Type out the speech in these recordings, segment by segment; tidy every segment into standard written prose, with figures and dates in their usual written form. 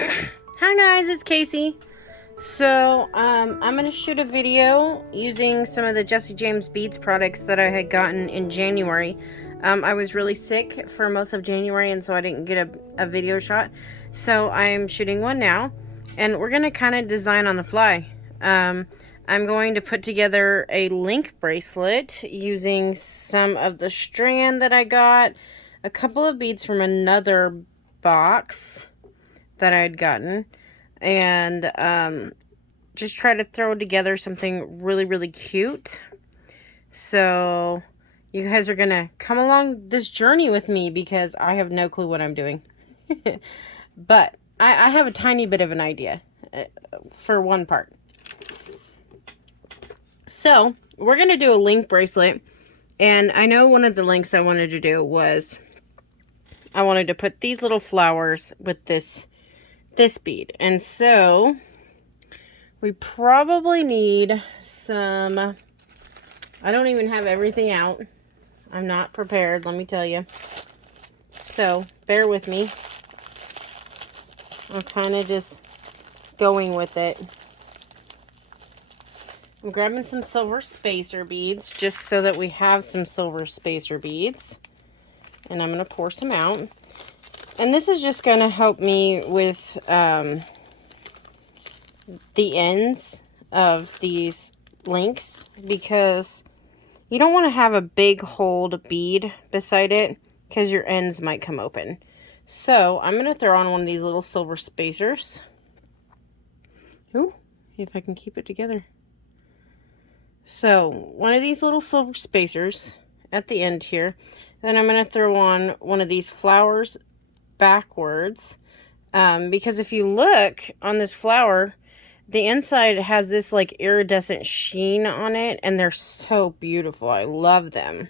Hi guys, it's Casey. So, I'm gonna shoot a video using some of the Jesse James Beads products that I had gotten in January. I was really sick for most of January, and so I didn't get a video shot. So I'm shooting one now, and we're gonna kind of design on the fly. I'm going to put together a link bracelet using some of the strand that I got, a couple of beads from another box that I had gotten, and just try to throw together something really cute. So you guys are gonna come along this journey with me because I have no clue what I'm doing. But I have a tiny bit of an idea for one part. So we're gonna do a link bracelet, and I know one of the links I wanted to do was I wanted to put these little flowers with this bead. And so we probably need some, I don't even have everything out. I'm not prepared, let me tell you. So bear with me. I'm kind of just going with it. I'm grabbing some silver spacer beads just so that we have some silver spacer beads. And I'm going to pour some out. And this is just going to help me with the ends of these links, because you don't want to have a big hold bead beside it because your ends might come open. So I'm going to throw on one of these little silver spacers. Ooh, if I can keep it together. So one of these little silver spacers at the end here. Then I'm going to throw on one of these flowers backwards. Because if you look on this flower, the inside has this like iridescent sheen on it, and they're so beautiful. I love them.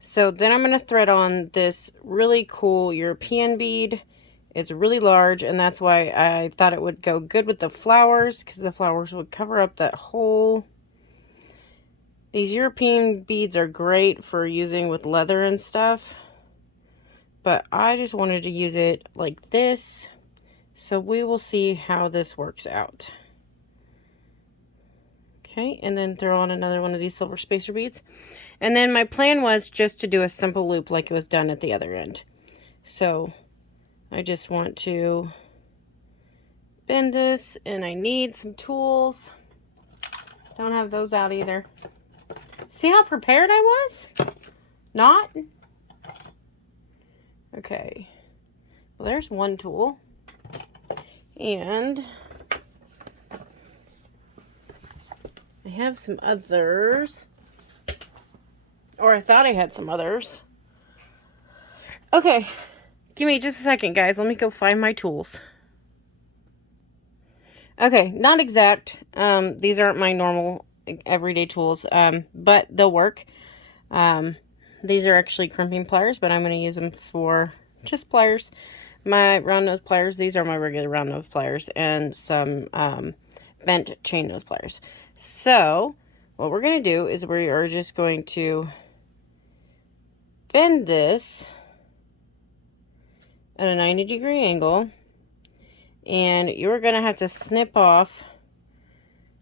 So then I'm going to thread on this really cool European bead. It's really large, and that's why I thought it would go good with the flowers, because the flowers would cover up that hole. These European beads are great for using with leather and stuff, but I just wanted to use it like this. So we will see how this works out. Okay, and then throw on another one of these silver spacer beads. And then my plan was just to do a simple loop like it was done at the other end. So I just want to bend this, and I need some tools. Don't have those out either. See how prepared I was? Not? Okay. Well, there's one tool. And I have some others. Or I thought I had some others. Okay. Give me just a second, guys. Let me go find my tools. Okay, not exact. These aren't my normal everyday tools, but they'll work. These are actually crimping pliers, but I'm going to use them for just pliers. My round nose pliers, these are my regular round nose pliers, and some bent chain nose pliers. So what we're going to do is we are just going to bend this at a 90-degree angle, and you're going to have to snip off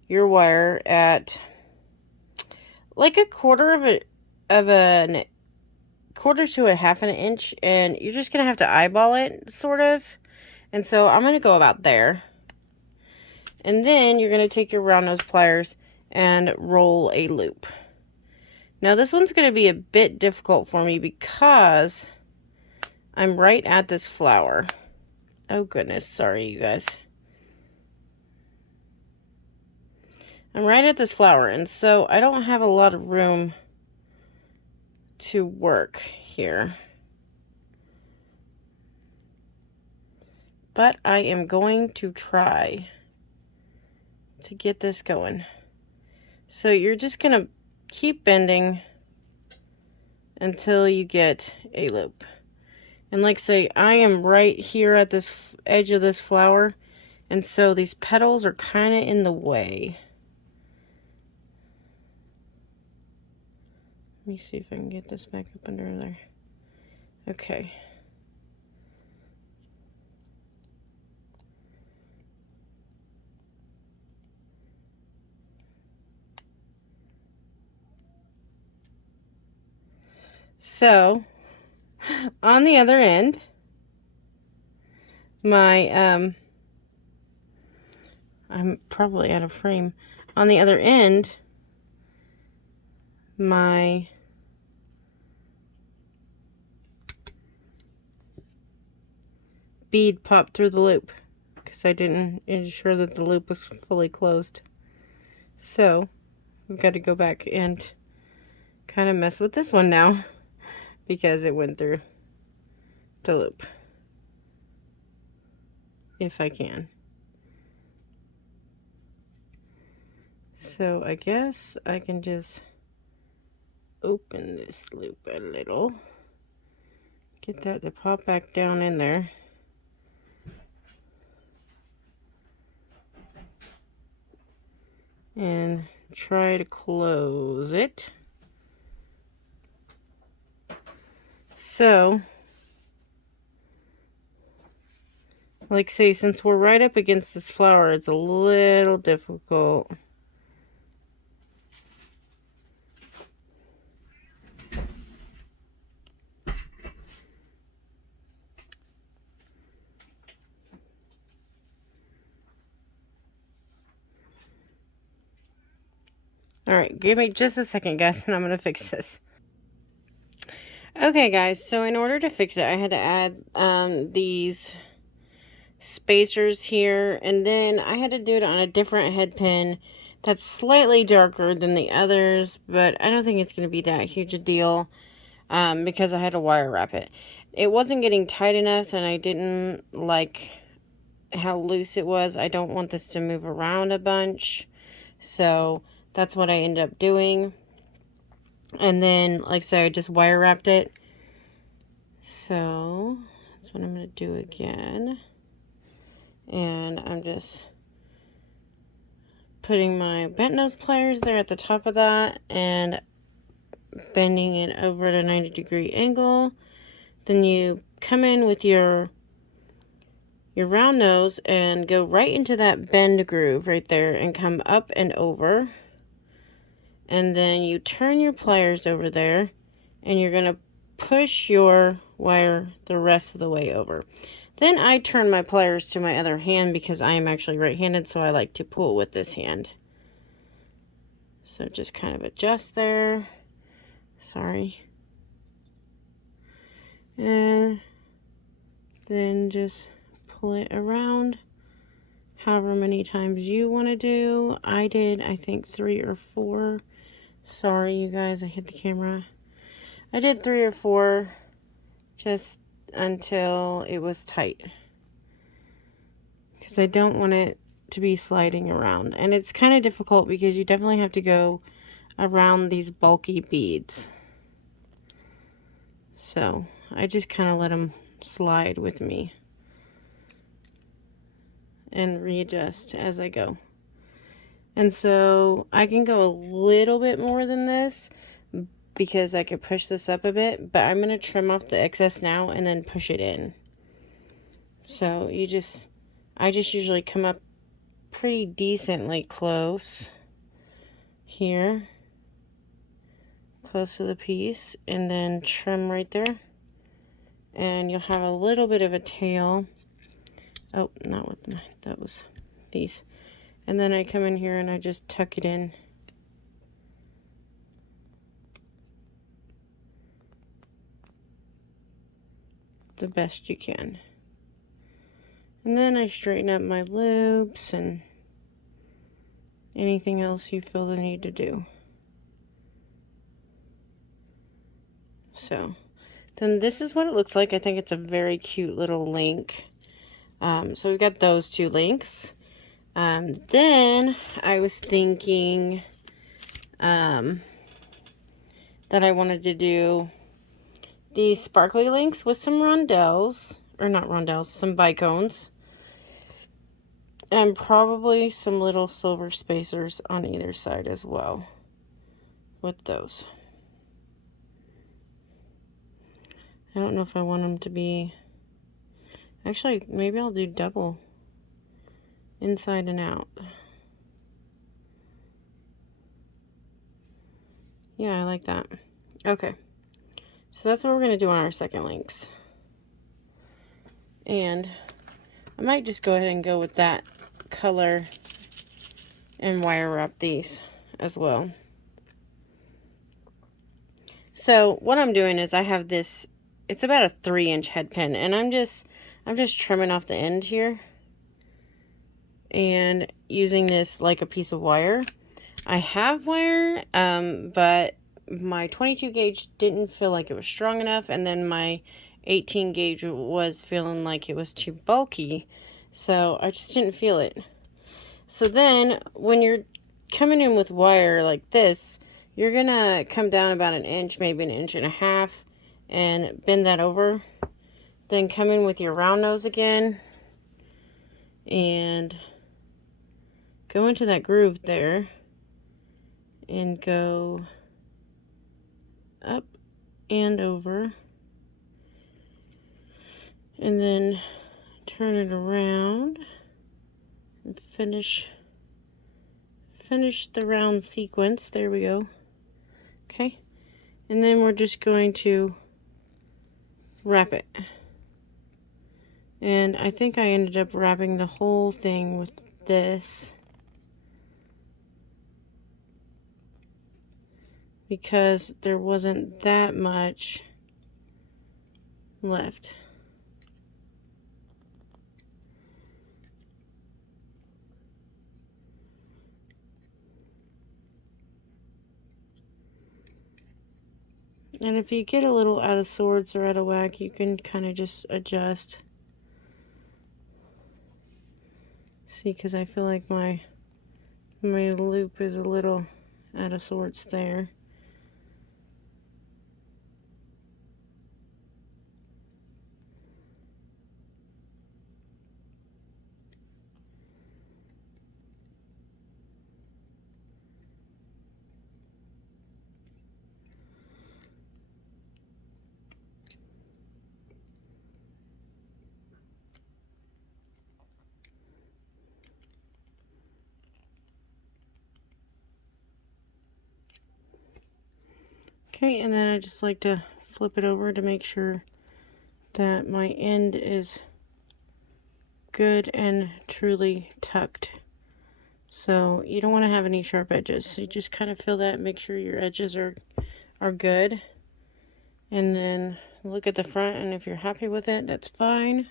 your wire at like a quarter of a quarter to a half an inch, and you're just gonna have to eyeball it sort of. And so I'm gonna go about there, and then you're gonna take your round nose pliers and roll a loop. Now this one's gonna be a bit difficult for me because I'm right at this flower. Oh goodness, sorry you guys. I'm right at this flower, and so I don't have a lot of room to work here. But I am going to try to get this going. So you're just going to keep bending until you get a loop. And like I say, I am right here at this edge of this flower, and so these petals are kind of in the way. Let me see if I can get this back up under there. Okay. So, on the other end, my, I'm probably out of frame. On the other end, my bead popped through the loop because I didn't ensure that the loop was fully closed. So, we've got to go back and kind of mess with this one now because it went through the loop. If I can. So I guess I can just open this loop a little. Get that to pop back down in there. And try to close it. So, like say, since we're right up against this flower, it's a little difficult. Alright, give me just a second, guys, and I'm going to fix this. Okay, guys, so in order to fix it, I had to add these spacers here, and then I had to do it on a different head pin that's slightly darker than the others, but I don't think it's going to be that huge a deal because I had to wire wrap it. It wasn't getting tight enough, and I didn't like how loose it was. I don't want this to move around a bunch, so that's what I ended up doing. And then, like I said, I just wire wrapped it. So that's what I'm going to do again. And I'm just putting my bent nose pliers there at the top of that and bending it over at a 90-degree angle. Then you come in with your round nose and go right into that bend groove right there and come up and over. And then you turn your pliers over there and you're going to push your wire the rest of the way over. Then I turn my pliers to my other hand because I am actually right-handed, so I like to pull with this hand. So just kind of adjust there. Sorry. And then just pull it around however many times you want to do. I did, I think, 3 or 4. Sorry, you guys, I hit the camera. I did 3 or 4 just until it was tight. Because I don't want it to be sliding around. And it's kind of difficult because you definitely have to go around these bulky beads. So I just kind of let them slide with me and readjust as I go. And so I can go a little bit more than this because I could push this up a bit, but I'm going to trim off the excess now and then push it in. So I just usually come up pretty decently close here, close to the piece, and then trim right there. And you'll have a little bit of a tail. Oh, not with my, that was these. And then I come in here and I just tuck it in. The best you can. And then I straighten up my loops and anything else you feel the need to do. So then this is what it looks like. I think it's a very cute little link. So we've got those 2 links. Then I was thinking that I wanted to do these sparkly links with some rondelles, or not rondelles, some bicones. And probably some little silver spacers on either side as well with those. I don't know if I want them to be... Actually, maybe I'll do double inside and out. Yeah, I like that. Okay. So that's what we're going to do on our second links. And I might just go ahead and go with that color and wire wrap these as well. So what I'm doing is I have this, it's about a 3-inch head pin, and I'm just trimming off the end here and using this like a piece of wire. I have wire, but my 22 gauge didn't feel like it was strong enough, and then my 18 gauge was feeling like it was too bulky, so I just didn't feel it. So then when you're coming in with wire like this, you're gonna come down about 1 inch, maybe 1.5 inches, and bend that over. Then come in with your round nose again and go into that groove there and go up and over, and then turn it around and finish the round sequence. There we go. Okay, and then we're just going to wrap it. And I think I ended up wrapping the whole thing with this because there wasn't that much left. And if you get a little out of sorts or out of whack, you can kind of just adjust. See, because I feel like my loop is a little out of sorts there. Okay, and then I just like to flip it over to make sure that my end is good and truly tucked. So you don't want to have any sharp edges. So you just kind of feel that, make sure your edges are good. And then look at the front, and if you're happy with it, that's fine.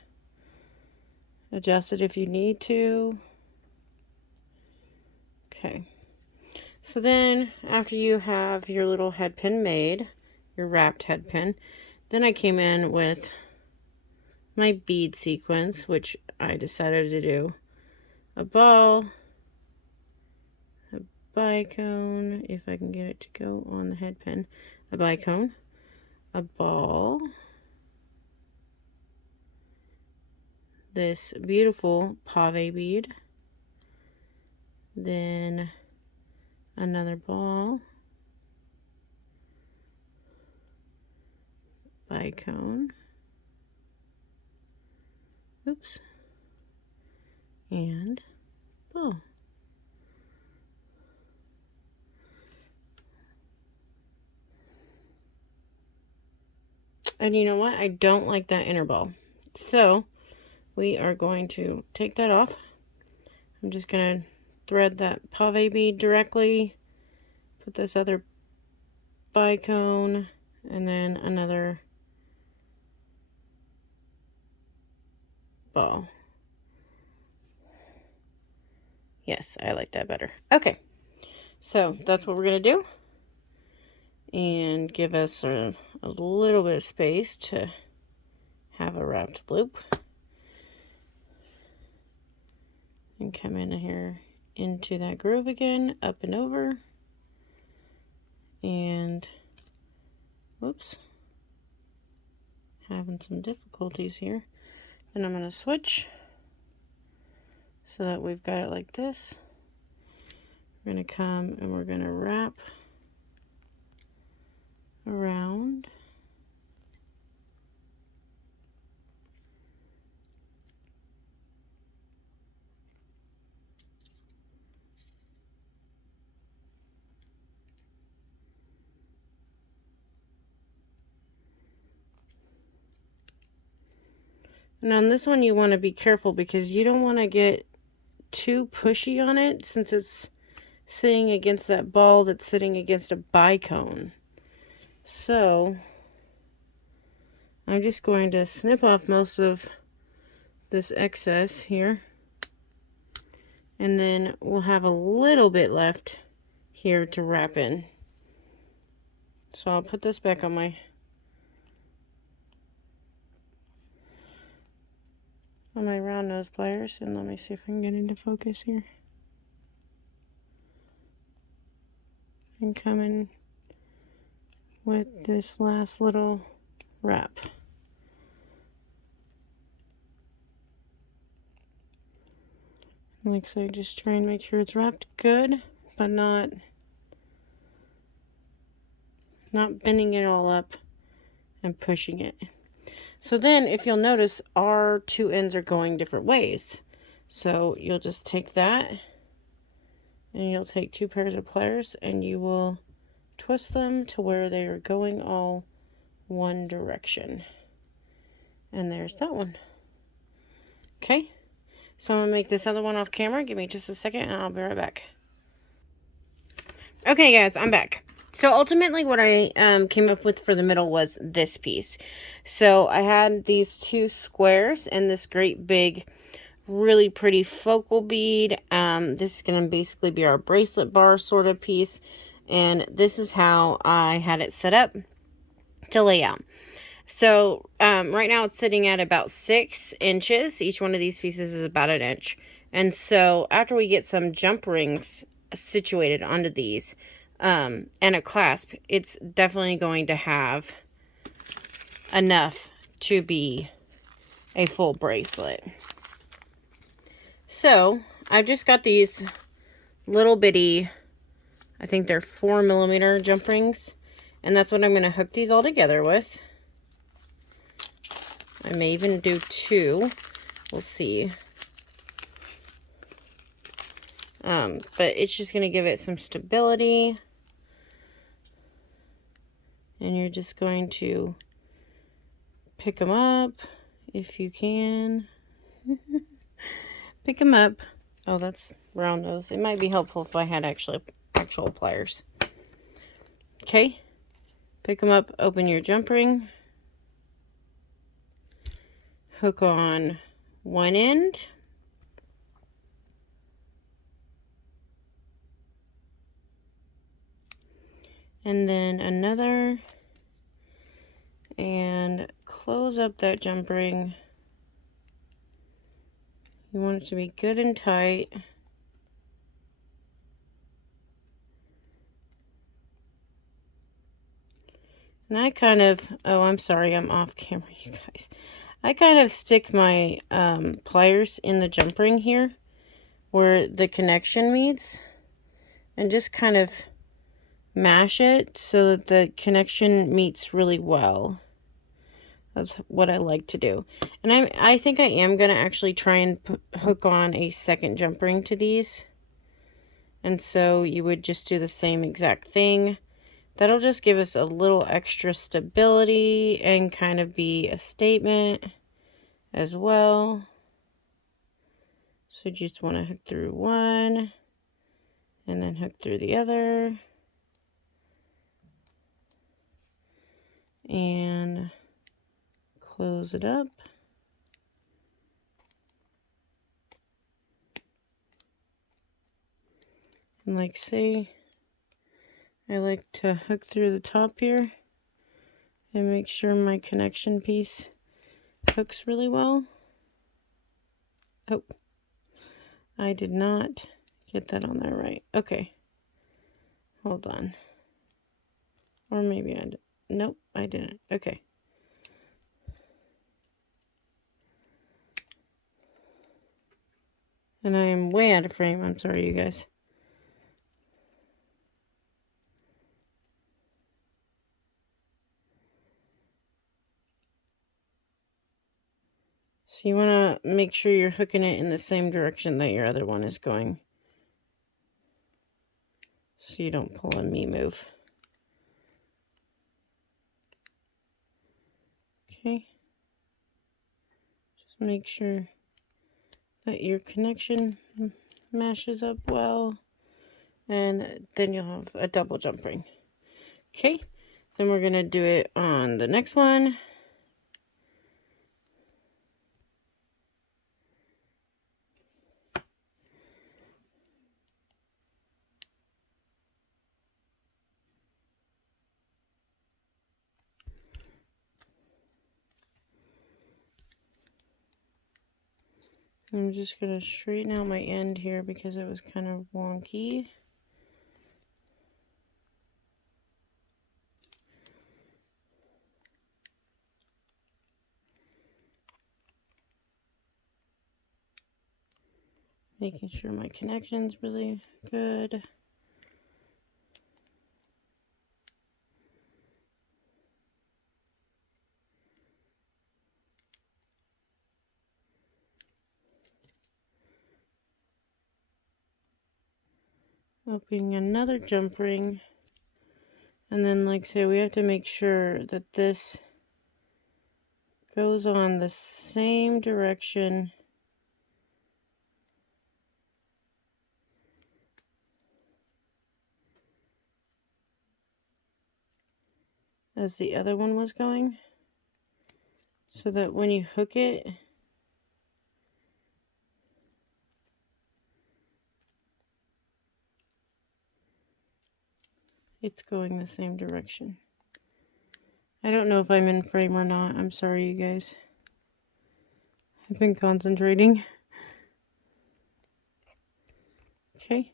Adjust it if you need to. Okay. So then after you have your little head pin made, your wrapped head pin, then I came in with my bead sequence, which I decided to do a ball, a bicone, if I can get it to go on the head pin, a bicone, a ball, this beautiful pave bead, then another ball, bicone, oops, and ball. And you know what? I don't like that inner ball. So we are going to take that off. I'm just going to thread that pave bead directly, put this other bicone, and then another ball. Yes, I like that better. Okay, so that's what we're going to do. And give us a little bit of space to have a wrapped loop. And come in here into that groove again, up and over. And, whoops, having some difficulties here. Then I'm going to switch so that we've got it like this. We're going to come and we're going to wrap around. And on this one you want to be careful because you don't want to get too pushy on it since it's sitting against that ball that's sitting against a bicone. So I'm just going to snip off most of this excess here. And then we'll have a little bit left here to wrap in. So I'll put this back on my round nose pliers, and let me see if I can get into focus here. And come in with this last little wrap. Like so, just try and make sure it's wrapped good, but not bending it all up and pushing it. So then, if you'll notice, our two ends are going different ways. So you'll just take that, and you'll take 2 pairs of pliers, and you will twist them to where they are going all one direction. And there's that one. Okay, so I'm going to make this other one off camera. Give me just a second, and I'll be right back. Okay, guys, I'm back. So ultimately what I came up with for the middle was this piece. So I had these 2 squares and this great big, really pretty focal bead. This is going to basically be our bracelet bar sort of piece. And this is how I had it set up to lay out. So right now it's sitting at about 6 inches. Each one of these pieces is about 1 inch. And so after we get some jump rings situated onto these, and a clasp, it's definitely going to have enough to be a full bracelet. So I've just got these little bitty, I think they're 4mm jump rings, and that's what I'm going to hook these all together with. I may even do 2. We'll see. But it's just going to give it some stability. And you're just going to pick them up if you can. Pick them up. Oh, that's round nose. It might be helpful if I had actual pliers. Okay. Pick them up, open your jump ring. Hook on one end. And then another. And close up that jump ring. You want it to be good and tight. And I kind of, oh, I'm sorry, I'm off camera, you guys. I kind of stick my pliers in the jump ring here where the connection meets and just kind of mash it so that the connection meets really well. That's what I like to do. And I think I am going to actually try and hook on a second jump ring to these. And so you would just do the same exact thing. That'll just give us a little extra stability and kind of be a statement as well. So you just want to hook through one and then hook through the other. And close it up. And like say, I like to hook through the top here and make sure my connection piece hooks really well. Oh, I did not get that on there right. Okay, hold on. Or maybe I did. Nope, I didn't. Okay. And I am way out of frame. I'm sorry, you guys. So you want to make sure you're hooking it in the same direction that your other one is going. So you don't pull a me move. Okay. Just make sure that your connection mashes up well, and then you'll have a double jump ring. Okay, then we're going to do it on the next one. I'm just going to straighten out my end here because it was kind of wonky. Making sure my connection's really good. Opening another jump ring. And then, like I say, we have to make sure that this goes on the same direction as the other one was going, so that when you hook it, it's going the same direction. I don't know if I'm in frame or not. I'm sorry, you guys. I've been concentrating. Okay.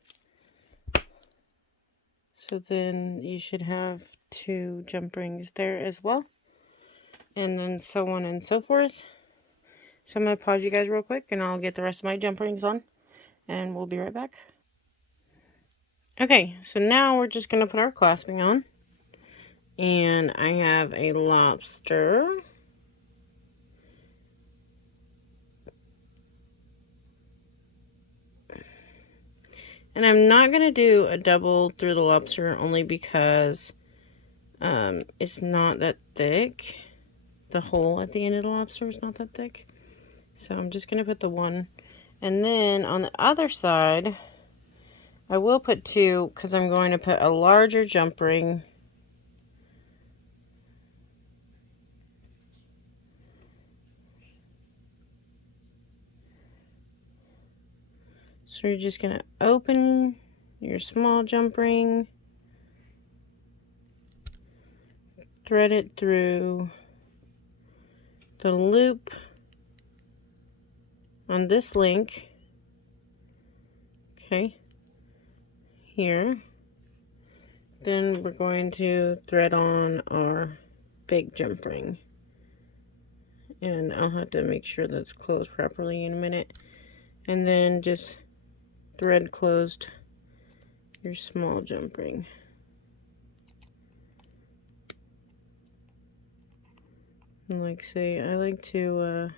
So then you should have 2 jump rings there as well. And then so on and so forth. So I'm going to pause you guys real quick and I'll get the rest of my jump rings on. And we'll be right back. Okay, so now we're just going to put our clasping on. And I have a lobster. And I'm not going to do a double through the lobster only because it's not that thick. The hole at the end of the lobster is not that thick. So I'm just going to put the one. And then on the other side, I will put 2 because I'm going to put a larger jump ring. So you're just going to open your small jump ring, thread it through the loop on this link, okay, here. Then we're going to thread on our big jump ring. And I'll have to make sure that's closed properly in a minute. And then just thread closed your small jump ring. And like say, I like to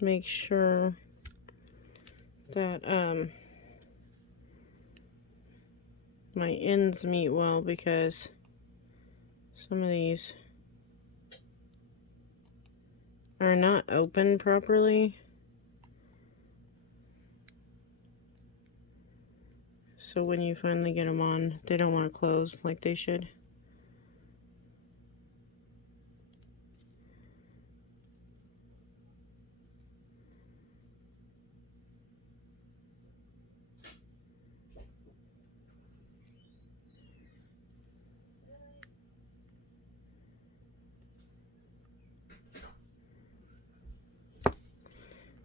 make sure that my ends meet well, because some of these are not open properly. So when you finally get them on, they don't want to close like they should.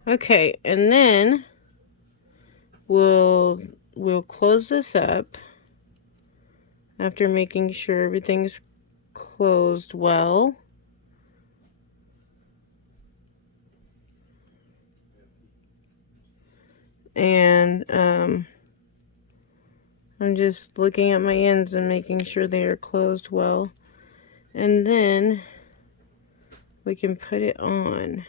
Okay, and then we'll close this up after making sure everything's closed well. And I'm just looking at my ends and making sure they are closed well. And then we can put it on.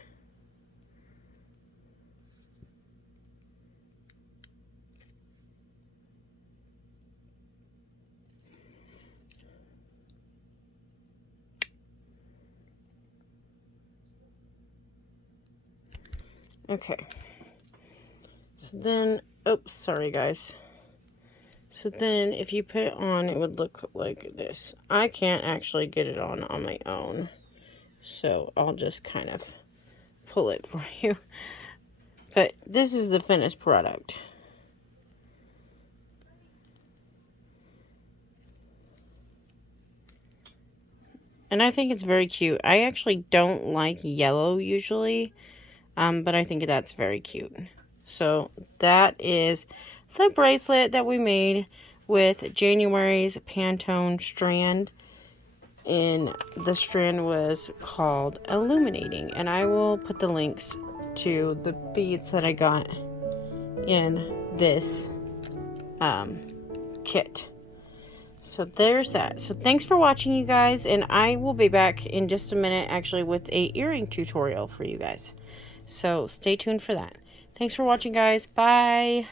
Okay. So then, oops, sorry guys. So then if you put it on, it would look like this. I can't actually get it on my own. So I'll just kind of pull it for you. But this is the finished product. And I think it's very cute. I actually don't like yellow usually, but I think that's very cute. So that is the bracelet that we made with January's Pantone strand. And the strand was called Illuminating. And I will put the links to the beads that I got in this kit. So there's that. So thanks for watching, you guys, and I will be back in just a minute actually with a earring tutorial for you guys. So stay tuned for that. Thanks for watching, guys. Bye.